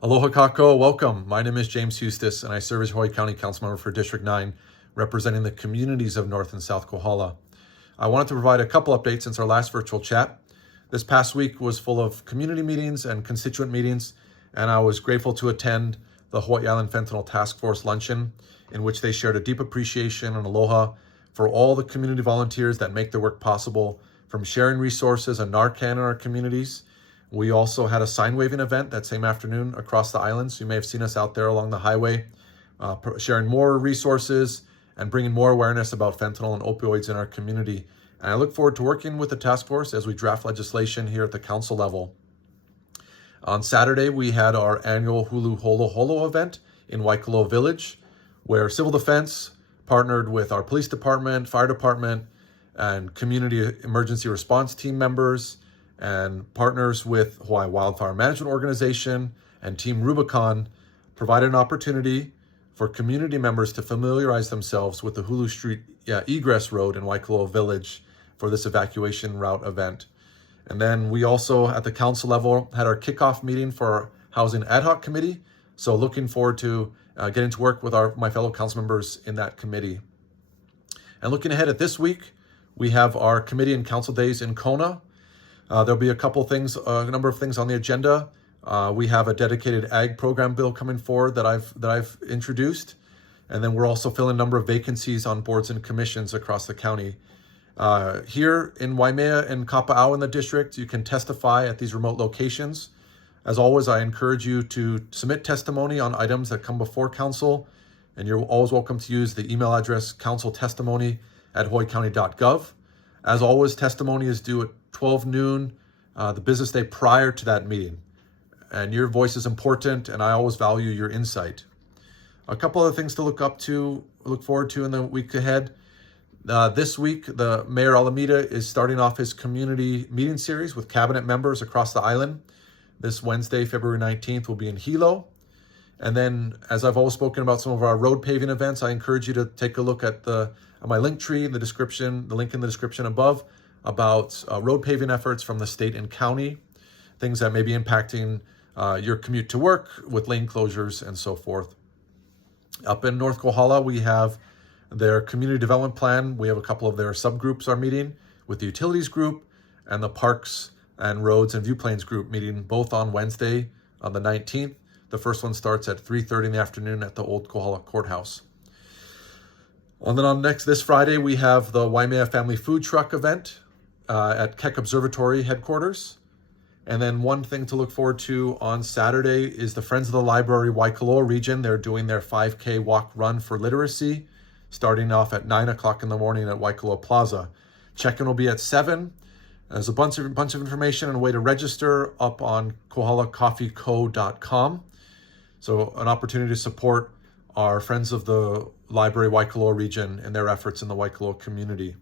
Aloha kako, welcome. My name is James Hustace, and I serve as Hawaii County Council Member for District 9, representing the communities of North and South Kohala. I wanted to provide a couple updates since our last virtual chat. This past week was full of community meetings and constituent meetings, and I was grateful to attend the Hawaii Island Fentanyl Task Force luncheon, in which they shared a deep appreciation and aloha for all the community volunteers that make the work possible, from sharing resources and Narcan in our communities. We also had a sign waving event that same afternoon across the island. So you may have seen us out there along the highway, sharing more resources and bringing more awareness about fentanyl and opioids in our community. And I look forward to working with the task force as we draft legislation here at the council level. On Saturday, we had our annual Hulu Holo Holo event in Waikolo Village, where Civil Defense partnered with our police department, fire department, and community emergency response team members, and partners with Hawaii Wildfire Management Organization and Team Rubicon, provided an opportunity for community members to familiarize themselves with the Hulu Street egress road in Waikolo Village for this evacuation route event. And then we also, at the council level, had our kickoff meeting for our Housing Ad Hoc Committee. So looking forward to getting to work with my fellow council members in that committee. And looking ahead at this week, we have our committee and council days in Kona. There'll be a number of things on the agenda. We have a dedicated ag program bill coming forward that I've introduced, and then we're also filling a number of vacancies on boards and commissions across the county. Here in Waimea and Kapa'au in the district, you can testify at these remote locations. As always, I encourage you to submit testimony on items that come before council, and you're always welcome to use the email address counciltestimony@hawaiicounty.gov. As always, testimony is due at 12 noon, the business day prior to that meeting. And your voice is important, and I always value your insight. A couple of things to look forward to in the week ahead. This week, the Mayor Alameda is starting off his community meeting series with cabinet members across the island. This Wednesday, February 19th, will be in Hilo. And then, as I've always spoken about some of our road paving events, I encourage you to take a look at my link tree in the description, the link in the description above, about road paving efforts from the state and county, things that may be impacting your commute to work with lane closures and so forth. Up in North Kohala, we have their community development plan. We have a couple of their subgroups are meeting, with the utilities group and the parks and roads and viewplanes group meeting both on Wednesday on the 19th. The first one starts at 3:30 in the afternoon at the Old Kohala Courthouse. And then this Friday, we have the Waimea Family Food Truck event at Keck Observatory headquarters. And then one thing to look forward to on Saturday is the Friends of the Library Waikoloa region. They're doing their 5K walk run for literacy, starting off at 9 o'clock in the morning at Waikoloa Plaza. Check-in will be at 7. There's a bunch of information and a way to register up on kohalacoffeeco.com. So an opportunity to support our Friends of the Library Waikoloa region and their efforts in the Waikoloa community.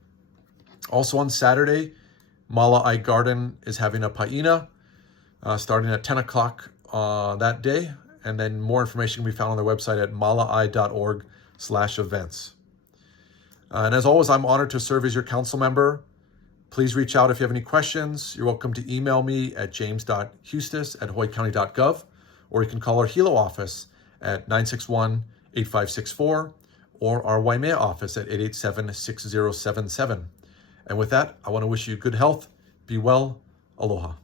Also on Saturday, Mala'ai Garden is having a paina starting at 10 o'clock that day. And then more information can be found on their website at mala'ai.org/events. And as always, I'm honored to serve as your council member. Please reach out if you have any questions. You're welcome to email me at james.hustace@hawaiicounty.gov, or you can call our Hilo office at 961-8564, or our Waimea office at 887-6077. And with that, I want to wish you good health, be well, aloha.